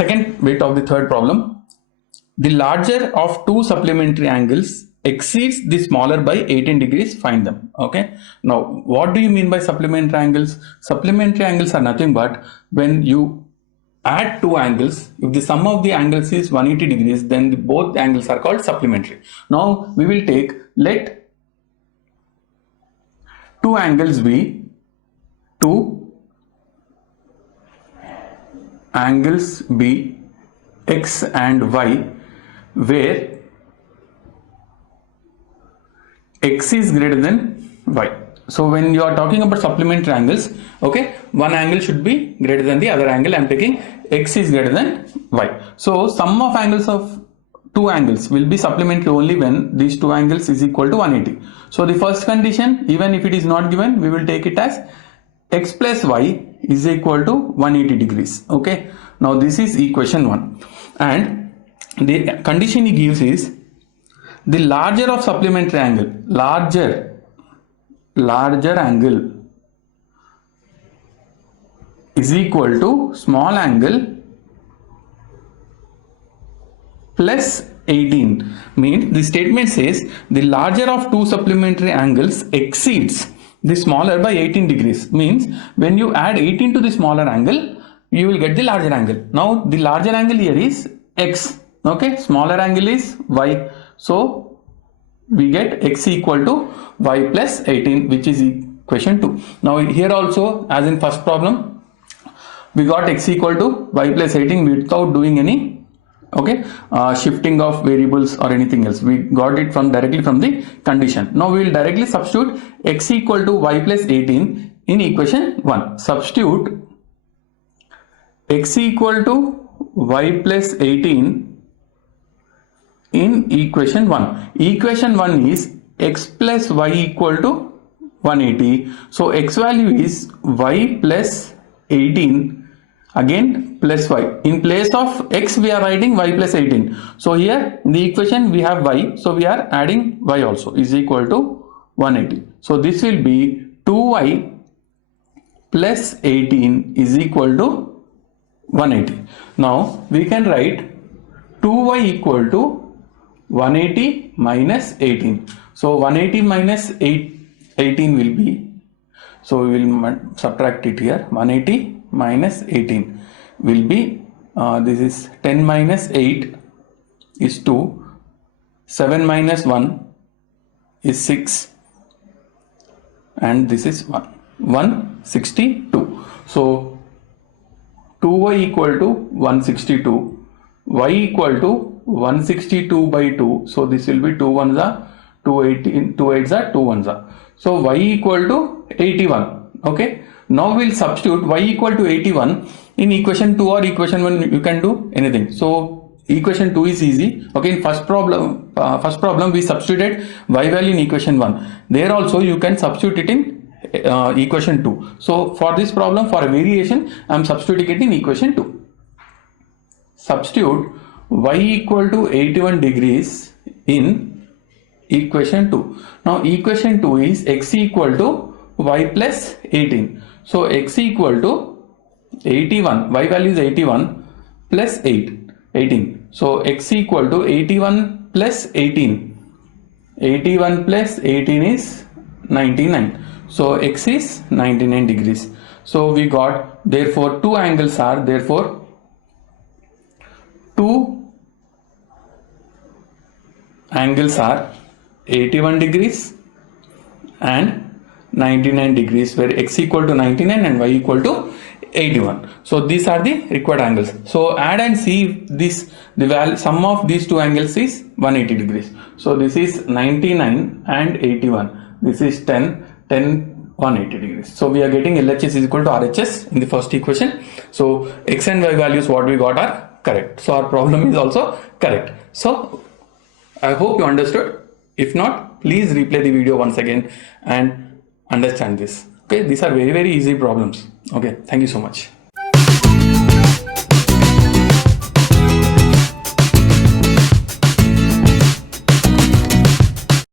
second bit of the third problem. The larger of two supplementary angles exceeds the smaller by 18 degrees, find them. Okay, now what do you mean by supplementary angles? Supplementary angles are nothing but when you add two angles, if the sum of the angles is 180 degrees, then both angles are called supplementary. Now we will take, let two angles be x and y, where x is greater than y. So when you are talking about supplementary angles, okay, one angle should be greater than the other angle. I am taking x is greater than y. So sum of angles of two angles will be supplementary only when these two angles is equal to 180. So the first condition, even if it is not given, we will take it as x plus y is equal to 180 degrees. Okay, now this is equation 1, and the condition he gives is the larger of supplementary angle, larger angle is equal to small angle plus 18. Means the statement says the larger of two supplementary angles exceeds the smaller by 18 degrees. Means when you add 18 to the smaller angle, you will get the larger angle. Now the larger angle here is x, okay, smaller angle is y. So we get x equal to y plus 18, which is equation 2. Now here also, as in first problem, we got x equal to y plus 18 without doing any shifting of variables or anything else. We got it from directly from the condition. Now we will directly substitute x equal to y plus 18 in equation 1. Substitute x equal to y plus 18 in equation 1. Equation 1 is x plus y equal to 180. So x value is y plus 18 again plus y. In place of x we are writing y plus 18. So here in the equation we have y, so we are adding y also, is equal to 180. So this will be 2y plus 18 is equal to 180. Now we can write 2y equal to 180 minus 18. So 180 minus 18 will be, so we will subtract it here. 180 minus 18 will be, this is 10 minus 8 is 2, 7 minus 1 is 6, and this is 162. So 2y equal to 162, y equal to 162 by 2. So this will be 2 1s are 218, 2 8s are 2 1s are. So y equal to 81. Okay, now we'll substitute y equal to 81 in equation 2 or equation 1. You can do anything. So equation 2 is easy. Okay, in first problem we substituted y value in equation 1. There also you can substitute it in equation 2. So for this problem, for a variation, I am substituting it in equation 2. Substitute y equal to 81 degrees in equation 2. Now equation 2 is x equal to y plus 18. So x equal to 81, y value is 81 plus 18. So x equal to 81 plus 18. 81 plus 18 is 99. So x is 99 degrees. So we got, therefore two angles are, therefore two angles are 81 degrees and 99 degrees, where x equal to 99 and y equal to 81. So these are the required angles. So add and see this, the value, sum of these two angles is 180 degrees. So this is 99 and 81. This is 10, 180 degrees. So we are getting LHS is equal to RHS in the first equation. So x and y values what we got are correct. So our problem is also correct. So I hope you understood. If not, please replay the video once again and understand this. Okay, these are very easy problems. Okay, thank you so much.